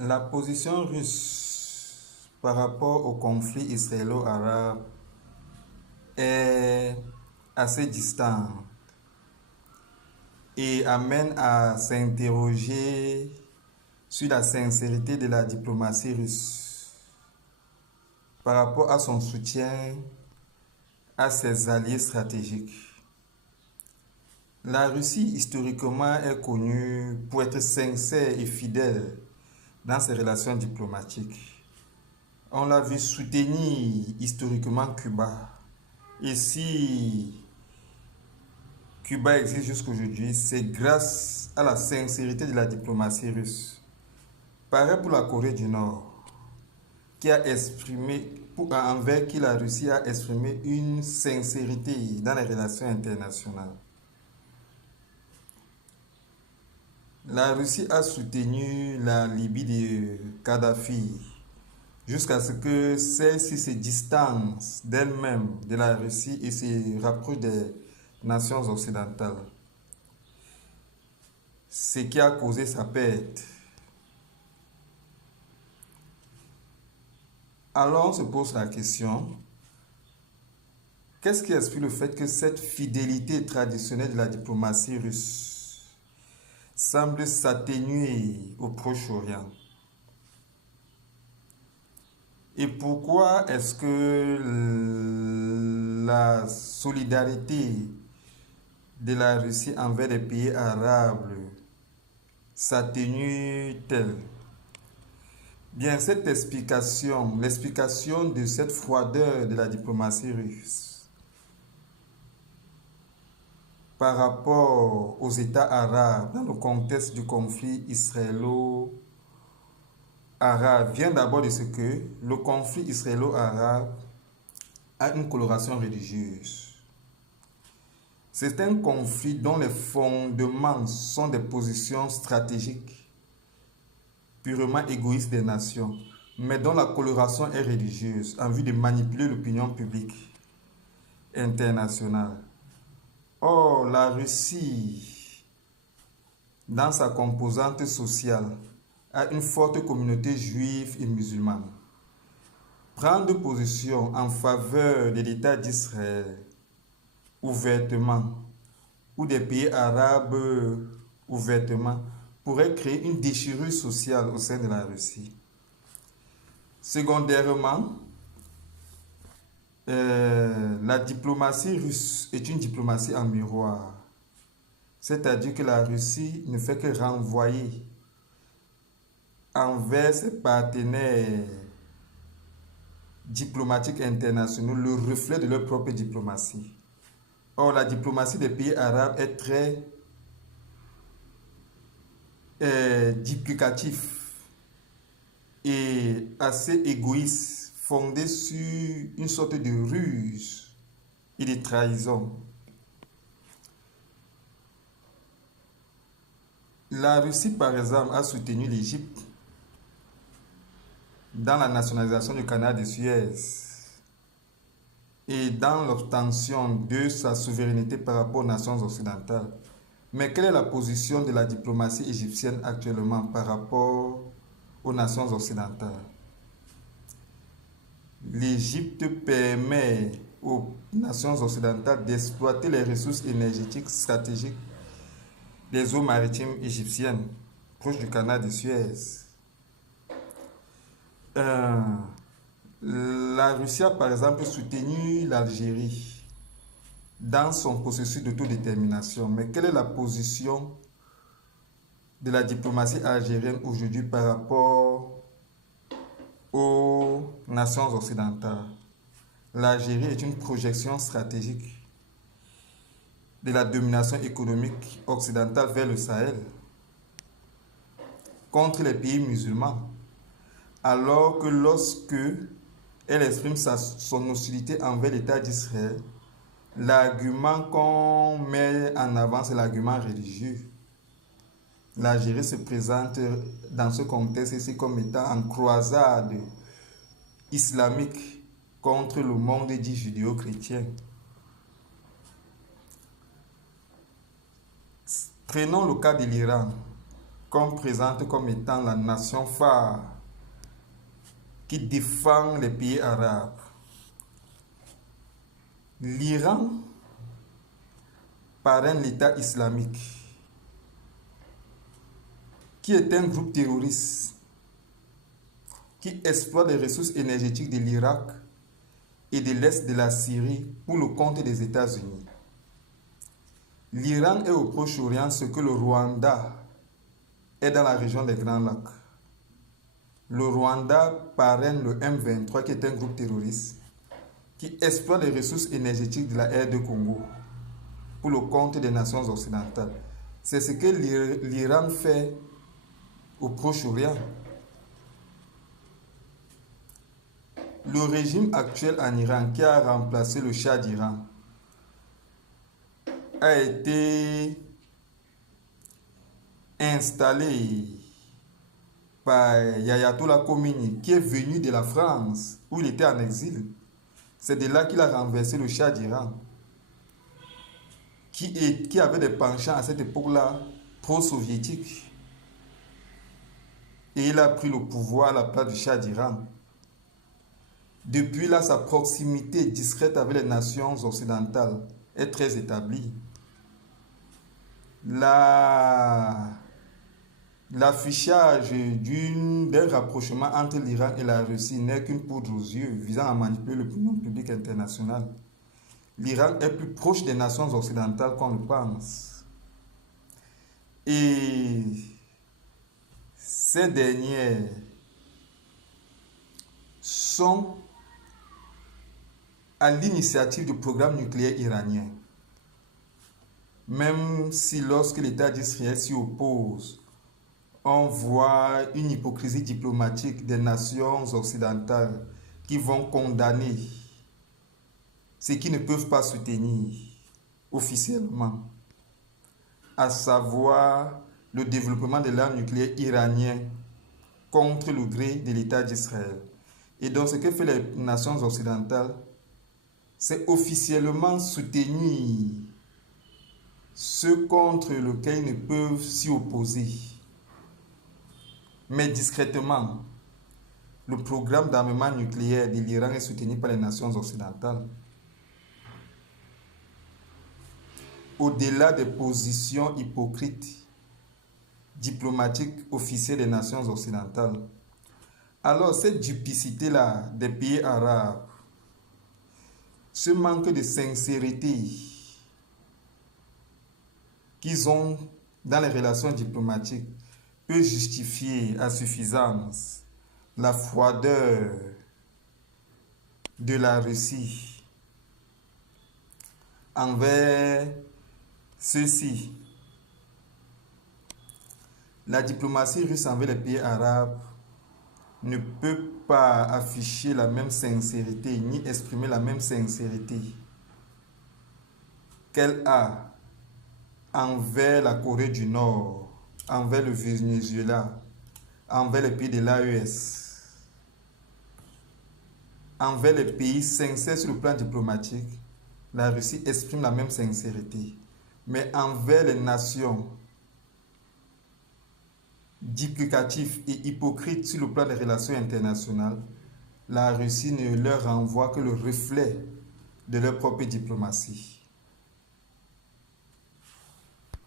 La position russe par rapport au conflit israélo-arabe est assez distante et amène à s'interroger sur la sincérité de la diplomatie russe par rapport à son soutien à ses alliés stratégiques. La Russie, historiquement, est connue pour être sincère et fidèle dans ses relations diplomatiques. On l'a vu soutenir historiquement Cuba. Et si Cuba existe jusqu'aujourd'hui, c'est grâce à la sincérité de la diplomatie russe. Pareil pour la Corée du Nord, qui a exprimé, envers qui la Russie a exprimé une sincérité dans les relations internationales. La Russie a soutenu la Libye de Kadhafi jusqu'à ce que celle-ci se distance d'elle-même, de la Russie, et se rapproche des nations occidentales. Ce qui a causé sa perte. Alors on se pose la question, qu'est-ce qui explique le fait que cette fidélité traditionnelle de la diplomatie russe semble s'atténuer au Proche-Orient? Et pourquoi est-ce que la solidarité de la Russie envers les pays arabes s'atténue-t-elle? Bien, cette explication, l'explication de cette froideur de la diplomatie russe par rapport aux États arabes dans le contexte du conflit israélo-arabe vient d'abord de ce que le conflit israélo-arabe a une coloration religieuse. C'est un conflit dont les fondements sont des positions stratégiques purement égoïstes des nations, mais dont la coloration est religieuse en vue de manipuler l'opinion publique internationale. Or, la Russie, dans sa composante sociale, a une forte communauté juive et musulmane. Prendre position en faveur de l'État d'Israël ouvertement ou des pays arabes ouvertement pourrait créer une déchirure sociale au sein de la Russie. Secondairement, la diplomatie russe est une diplomatie en miroir. C'est-à-dire que la Russie ne fait que renvoyer envers ses partenaires diplomatiques internationaux le reflet de leur propre diplomatie. Or, la diplomatie des pays arabes est très duplicatif et assez égoïste, fondé sur une sorte de ruse et de trahison. La Russie, par exemple, a soutenu l'Égypte dans la nationalisation du canal de Suez et dans l'obtention de sa souveraineté par rapport aux nations occidentales. Mais quelle est la position de la diplomatie égyptienne actuellement par rapport aux nations occidentales? L'Égypte permet aux nations occidentales d'exploiter les ressources énergétiques stratégiques des eaux maritimes égyptiennes, proches du canal de Suez. La Russie a par exemple soutenu l'Algérie dans son processus d'autodétermination. Mais quelle est la position de la diplomatie algérienne aujourd'hui par rapport aux nations occidentales? L'Algérie est une projection stratégique de la domination économique occidentale vers le Sahel contre les pays musulmans, alors que lorsque elle exprime son hostilité envers l'État d'Israël, l'argument qu'on met en avant, c'est l'argument religieux. L'Algérie se présente dans ce contexte ici comme étant en croisade islamique contre le monde dit judéo-chrétien. Prenons le cas de l'Iran. qu'on présente comme étant la nation phare qui défend les pays arabes. L'Iran parraine l'État islamique, qui est un groupe terroriste qui exploite les ressources énergétiques de l'Irak et de l'Est de la Syrie pour le compte des États-Unis. L'Iran est au Proche-Orient ce que le Rwanda est dans la région des Grands Lacs. Le Rwanda parraine le M23, qui est un groupe terroriste qui exploite les ressources énergétiques de la RD Congo pour le compte des nations occidentales. C'est ce que l'Iran fait au Proche-Orient. Le régime actuel en Iran, qui a remplacé le Shah d'Iran, a été installé par Ayatollah Khomeini, qui est venu de la France, où il était en exil. C'est de là qu'il a renversé le Shah d'Iran, qui avait des penchants à cette époque-là pro-soviétiques. Et il a pris le pouvoir à la place du Shah d'Iran. Depuis là, sa proximité discrète avec les nations occidentales est très établie. L'affichage d'un rapprochement entre l'Iran et la Russie n'est qu'une poudre aux yeux visant à manipuler l'opinion publique internationale. L'Iran est plus proche des nations occidentales qu'on le pense. Et ces dernières sont à l'initiative du programme nucléaire iranien. Même si lorsque l'État d'Israël s'y oppose, on voit une hypocrisie diplomatique des nations occidentales qui vont condamner ce qu'ils ne peuvent pas soutenir officiellement, à savoir le développement de l'arme nucléaire iranienne contre le gré de l'État d'Israël. Et donc ce que fait les nations occidentales, c'est officiellement soutenir ceux contre lesquels ils ne peuvent s'y opposer. Mais discrètement, le programme d'armement nucléaire de l'Iran est soutenu par les nations occidentales. Au-delà des positions hypocrites diplomatiques officielles des nations occidentales. Alors cette duplicité-là des pays arabes, ce manque de sincérité qu'ils ont dans les relations diplomatiques peut justifier à suffisance la froideur de la Russie envers ceux-ci. La diplomatie russe envers les pays arabes ne peut pas afficher la même sincérité ni exprimer la même sincérité qu'elle a envers la Corée du Nord, envers le Venezuela, envers les pays de l'AES, envers les pays sincères sur le plan diplomatique. La Russie exprime la même sincérité. Mais envers les nations duplicatives et hypocrites sur le plan des relations internationales, la Russie ne leur renvoie que le reflet de leur propre diplomatie.